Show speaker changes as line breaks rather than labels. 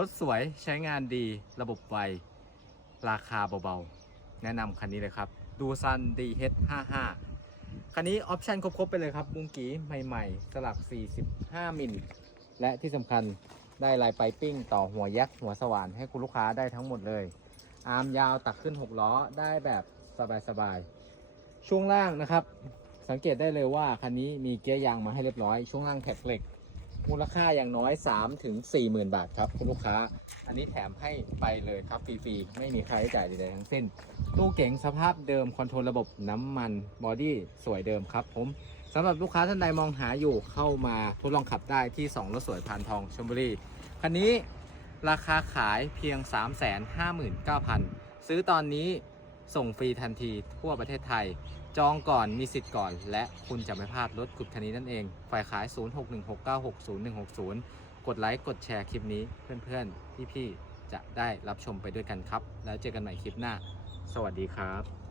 รถสวยใช้งานดี ระบบไว ราคาเบาๆ แนะนำคันนี้เลยครับ ดูซัน DH55 คันนี้ออปชันครบ ๆ ไปเลยครับบุ้งกีใหม่ ๆ สลัก 45 มิล และที่สำคัญได้ลายไปปิ้ง ต่อหัวยักษ์หัวสว่านให้คุณลูกค้าได้ทั้งหมดเลย อาร์มยาวตักขึ้น 6 ล้อได้แบบสบายๆ ช่วงล่างนะครับ สังเกตได้เลยว่าคันนี้มีเกียร์ยางมาให้เรียบร้อย ช่วงล่างแท็กเหล็ก มูลค่าอย่างน้อย 3 ถึง 4 0,000 บาทครับคุณลูกค้า อันนี้แถมให้ไปเลยครับฟรีๆ ไม่มีค่าใช้จ่ายใดๆทั้งสิ้น ตู้เก๋งสภาพเดิมคอนโทรลระบบน้ำมันบอดี้สวยเดิมครับผมสำหรับลูกค้าท่านใดมองหาอยู่เข้ามาทดลองขับได้ที่2รถสวยพานทองชลบุรี คันนี้ราคาขายเพียง 359,000 ซื้อตอนนี้ ส่งฟรีทันทีทั่วประเทศไทย จองก่อนมีสิทธิ์ก่อน และคุณจะไม่พลาดรถกุดคันนี้นั่นเอง ฝ่ายขาย 0616960160 กดไลค์กดแชร์คลิปนี้เพื่อนๆ พี่ๆ จะได้รับชมไปด้วยกันครับ แล้วเจอกันใหม่คลิปหน้า สวัสดีครับ